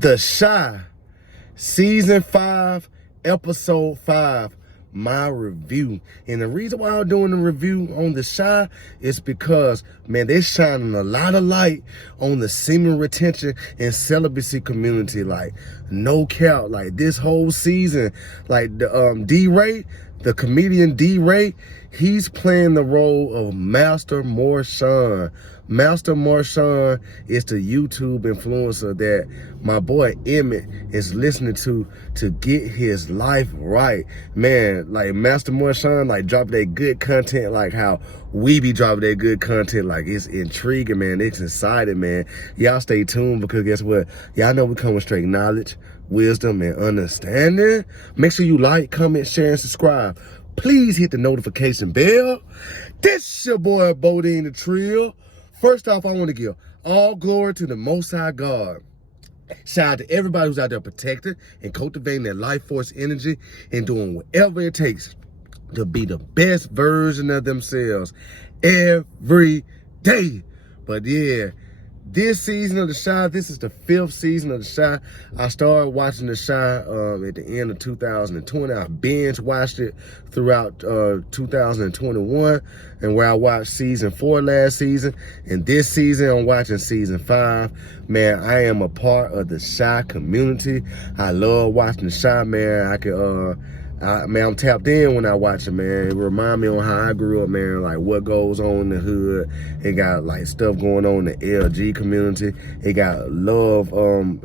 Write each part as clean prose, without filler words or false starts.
The Chi, Season 5, Episode 5, my review. And the reason why I'm doing the review on The Chi is because, man, they're shining a lot of light on the semen retention and celibacy community. Like, no cap, like this whole season, like the D-Ray, the comedian D-Ray, he's playing the role of Master Marshawn. Master Marshawn is the YouTube influencer that my boy Emmett is listening to get his life right. Man, like Master Marshawn, like drop that good content like how we be dropping that good content. Like it's intriguing, man. It's exciting, man. Y'all stay tuned because guess what? Y'all know we come with straight knowledge, wisdom, and understanding. Make sure you like, comment, share, and subscribe. Please hit the notification bell. This your boy Bodine the Trill. First off, I want to give all glory to the Most High God. Shout out to everybody who's out there protecting and cultivating their life force energy and doing whatever it takes to be the best version of themselves every day. But yeah, this season of The Chi, this is the 5th season of The Chi. I started watching The Chi at the end of 2020. I binge watched it throughout 2021, and where I watched season 4 last season. And this season, I'm watching season 5. Man, I am a part of The Chi community. I love watching The Chi, man. I'm tapped in when I watch it, man. It remind me on how I grew up, man, like what goes on in the hood. It got like stuff going on in the LG community. It got love,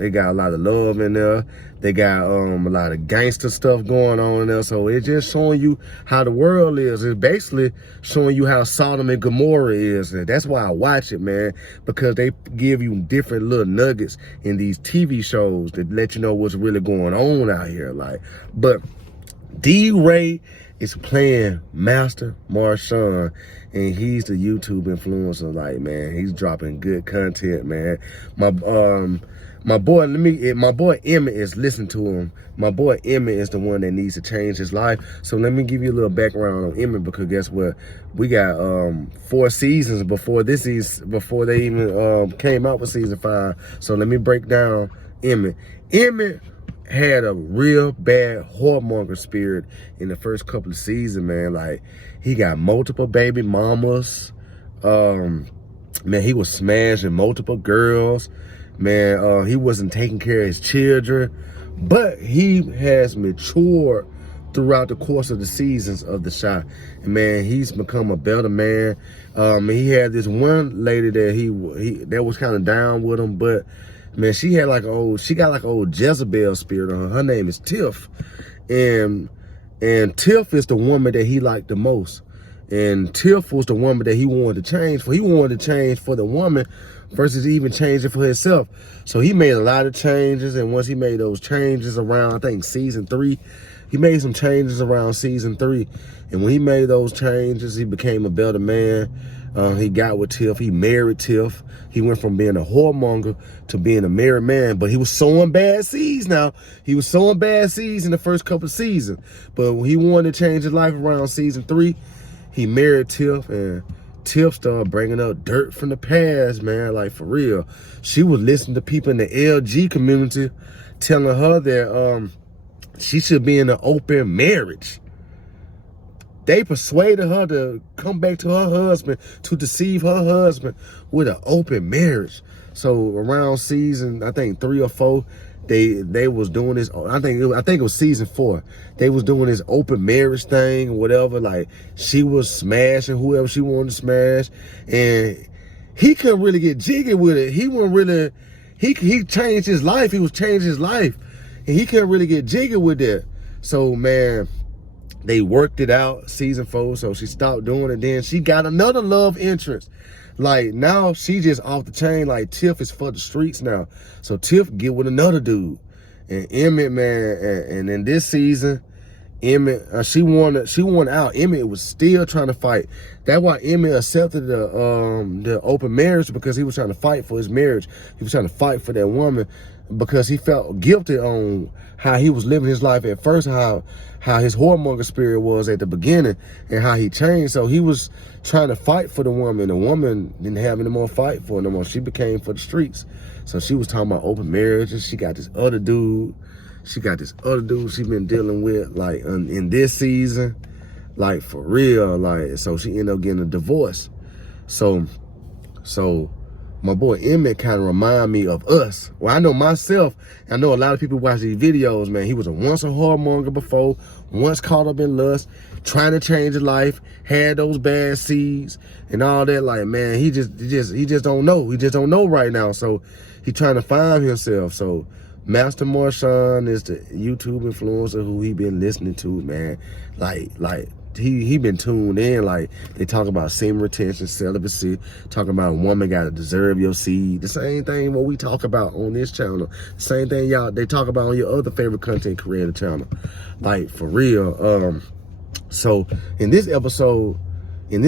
it got a lot of love in there. They got a lot of gangster stuff going on in there. So it's just showing you how the world is. It's basically showing you how Sodom and Gomorrah is. And that's why I watch it, man, because they give you different little nuggets in these TV shows that let you know what's really going on out here. Like, but D-Ray is playing Master Marshawn, and he's the YouTube influencer. Like, man, he's dropping good content, man. My boy Emmett is listening to him. My boy Emmett is the one that needs to change his life. So let me give you a little background on Emmett, because guess what? We got 4 seasons before this before they even came out with season 5. So let me break down Emmett. Emmett had a real bad whoremonger spirit in the first couple of seasons, man. Like, he got multiple baby mamas. Man, he was smashing multiple girls. Man, he wasn't taking care of his children. But he has matured throughout the course of the seasons of The Chi. And man, he's become a better man. He had this one lady that that was kind of down with him, but man, she got like an old Jezebel spirit on her. Her name is Tiff. And Tiff is the woman that he liked the most. And Tiff was the woman that he wanted to change for. He wanted to change for the woman versus even changing for himself. So he made a lot of changes. And once he made those changes around, I think, season 3, he made some changes around season 3. And when he made those changes, he became a better man. He got with Tiff. He married Tiff. He went from being a whoremonger to being a married man. But he was sowing bad seeds now. He was sowing bad seeds in the first couple of seasons. But when he wanted to change his life around season 3, he married Tiff. And Tiff started bringing up dirt from the past, man. Like, for real. She was listening to people in the LG community telling her that she should be in an open marriage. They persuaded her to come back to her husband, to deceive her husband with an open marriage. So around season, I think 3 or 4, they was doing this. I think it was season 4. They was doing this open marriage thing or whatever. Like, she was smashing whoever she wanted to smash, and he couldn't really get jiggy with it. He wasn't really. He changed his life. He was changing his life, and he couldn't really get jiggy with that. So man, they worked it out season 4, so she stopped doing it. Then she got another love interest. Like, now she just off the chain. Like, Tiff is for the streets now. So Tiff get with another dude. And Emmett, man, and in this season, Emmett, she won out. Emmett was still trying to fight. That's why Emmett accepted the open marriage, because he was trying to fight for his marriage. He was trying to fight for that woman because he felt guilty on how he was living his life at first, how his whoremonger spirit was at the beginning, and how he changed. So he was trying to fight for the woman. The woman didn't have any more fight for her no more. She became for the streets. So she was talking about open marriages. She got this other dude. She been dealing with, like, in this season, like, for real, like, so she ended up getting a divorce. So my boy Emmett kind of remind me of us. Well, I know myself, I know a lot of people watch these videos, man. He was once a whoremonger before, once caught up in lust, trying to change his life, had those bad seeds and all that. Like, man, he just don't know. He just don't know right now. So he trying to find himself. So Master Marshawn is the YouTube influencer who he been listening to, man. Like he been tuned in. Like, they talk about semen retention, celibacy, talking about a woman gotta deserve your seed. The same thing what we talk about on this channel. The same thing they talk about on your other favorite content creator channel. Like, for real. So in this episode, he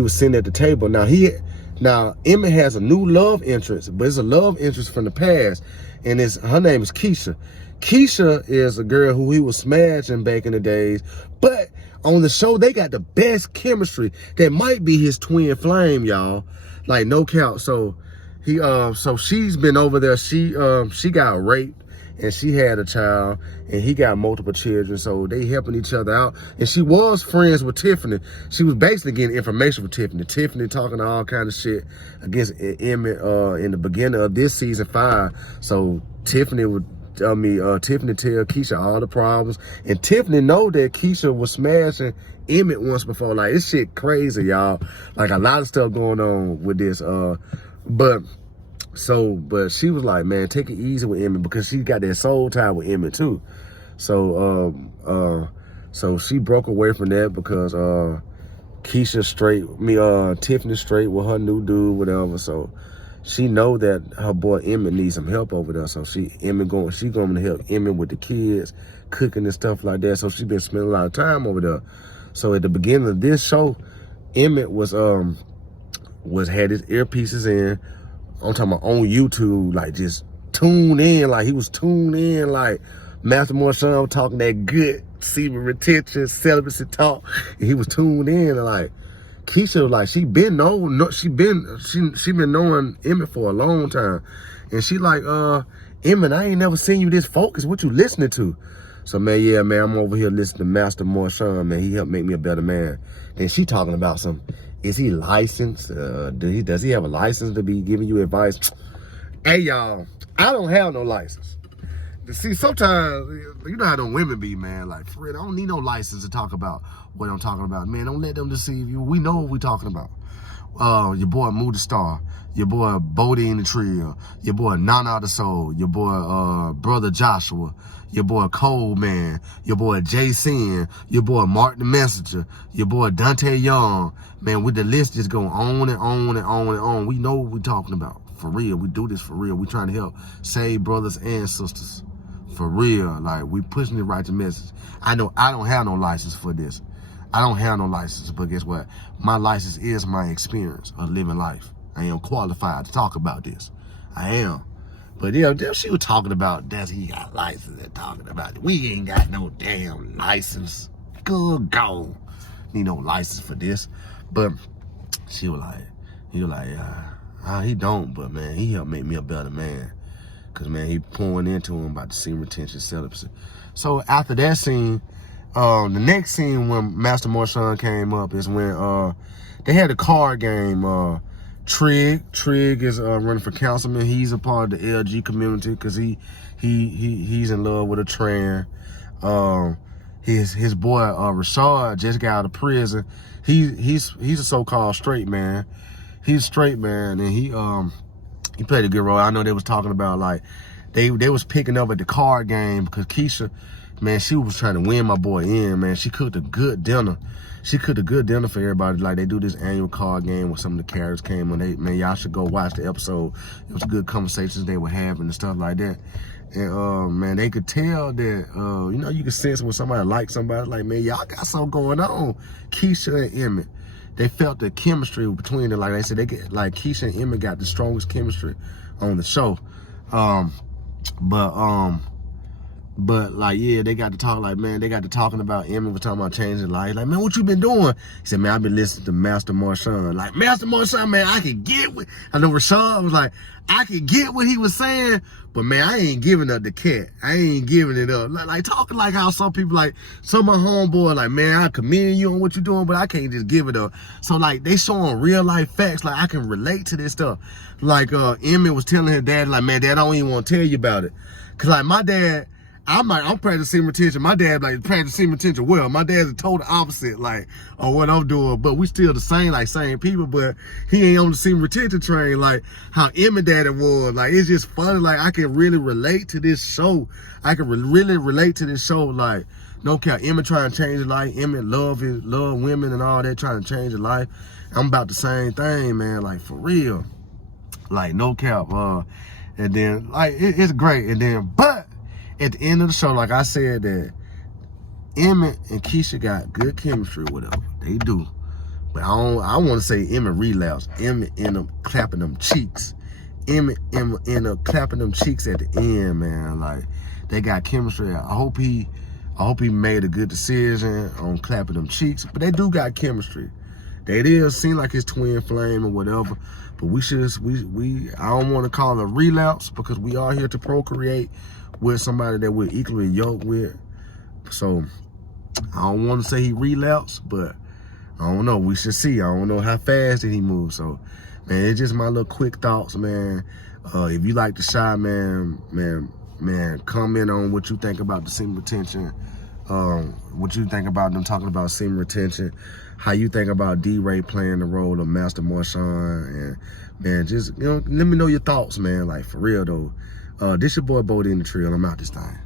was sitting at the table. Now, Emmett has a new love interest, but it's a love interest from the past, and her name is Keisha. Keisha is a girl who he was smashing back in the days, but on the show, they got the best chemistry. That might be his twin flame, y'all. Like, no count. So so she's been over there. She got raped, and she had a child, and he got multiple children. So they helping each other out. And she was friends with Tiffany. She was basically getting information from Tiffany. Tiffany talking all kind of shit against Emmett in the beginning of this season 5. So Tiffany tell Keisha all the problems. And Tiffany know that Keisha was smashing Emmett once before. Like, this shit crazy, y'all. Like, a lot of stuff going on with this. But she was like, man, take it easy with Emmett, because she got that soul tie with Emmett too. So she broke away from that because Keisha Tiffany straight with her new dude, whatever. So she know that her boy Emmett needs some help over there. So she going to help Emmett with the kids, cooking and stuff like that. So she been spending a lot of time over there. So at the beginning of this show, Emmett was had his earpieces in. I'm talking about on YouTube, like, just tuned in. Like, he was tuned in, like, Master Marshawn talking that good semen retention, celibacy talk. And he was tuned in, and, like, Keisha was like, she been knowing Emmett for a long time. And she like, Emmett, I ain't never seen you this focused. What you listening to? So, man, yeah, man, I'm over here listening to Master Marshawn, man. He helped make me a better man. Then she talking about is he licensed? Does he have a license to be giving you advice? Hey, y'all, I don't have no license. See, sometimes, you know how them women be, man. Like, for real, I don't need no license to talk about what I'm talking about. Man, don't let them deceive you. We know what we're talking about. Your boy Moody Star, your boy Bodie in the Trio, your boy Nana the Soul, your boy Brother Joshua, your boy Coleman, your boy Jason, your boy Mark the Messenger, your boy Dante Young. Man, with the list just going on and on and on and on. We know what we're talking about. For real, we do this for real. We trying to help save brothers and sisters. For real, like, we pushing the right message. I know I don't have no license for this. I don't have no license, but guess what? My license is my experience of living life. I am qualified to talk about this. I am. But yeah, she was talking about that he got license and talking about it. We ain't got no damn license. Good go. Need no license for this. But he was like, he don't, but man, he helped make me a better man. Cause man, he pouring into him about the semen retention, celibacy. So after that scene, the next scene when Master Marshawn came up is when they had a card game. Trig is running for councilman. He's a part of the LG community because he's in love with a trans. His boy Rashad just got out of prison. He's a so-called straight man. He's straight man, and he played a good role. I know they was talking about, like, they was picking up at the card game because Keisha man, she was trying to win my boy in, man. She cooked a good dinner. She cooked a good dinner for everybody. Like, they do this annual card game where some of the characters came on. Man, y'all should go watch the episode. It was good conversations they were having and stuff like that. And, man, they could tell that, you know, you could sense when somebody likes somebody. Like, man, y'all got something going on. Keisha and Emmett. They felt the chemistry between them. Like they said, like Keisha and Emmett got the strongest chemistry on the show. But like, yeah, they got to talk, like, man, they got to talking about Emmett was talking about changing life. Like, man, what you been doing? He said, man, I've been listening to Master Marshawn. Like, Master Marshawn, man, I could get what, I know Rashad was like, I could get what he was saying, but man, I ain't giving up the cat. I ain't giving it up. Like talking like how some people, like, some of my homeboy, like, man, I commend you on what you're doing, but I can't just give it up. So like, they showing real life facts. Like, I can relate to this stuff. Like, Emmett was telling his dad, like, man, Dad, I don't even want to tell you about it. Cause like my dad, I'm practicing retention. My dad like practicing retention well. My dad's the total opposite, like, of what I'm doing. But we still the same, like, same people. But he ain't on the semen retention train like how Emmett daddy was. Like, it's just funny. Like, I can really relate to this show. I can really relate to this show. Like, no cap. Emmett trying to change his life. Emmett love women and all that, trying to change his life. I'm about the same thing, man. Like, for real. Like, no cap. And then, like, it's great. And then, but at the end of the show, like I said, that Emmett and Keisha got good chemistry, whatever. They do. But I want to say Emmett relapsed. Emmett ended up clapping them cheeks. Emmett ended up clapping them cheeks at the end, man. Like, they got chemistry. I hope he made a good decision on clapping them cheeks. But they do got chemistry. They did seem like his twin flame or whatever. But I don't want to call it a relapse, because we are here to procreate with somebody that we're equally yoked with. So I don't want to say he relapsed, but I don't know. We should see. I don't know how fast did he move. So, man, it's just my little quick thoughts, man. If you like the shot, man, comment on what you think about the semen retention. What you think about them talking about semen retention. How you think about D-Ray playing the role of Master Marshawn. And, man, just, you know, let me know your thoughts, man. Like, for real, though. This your boy, Bodie in the Trill. I'm out this time.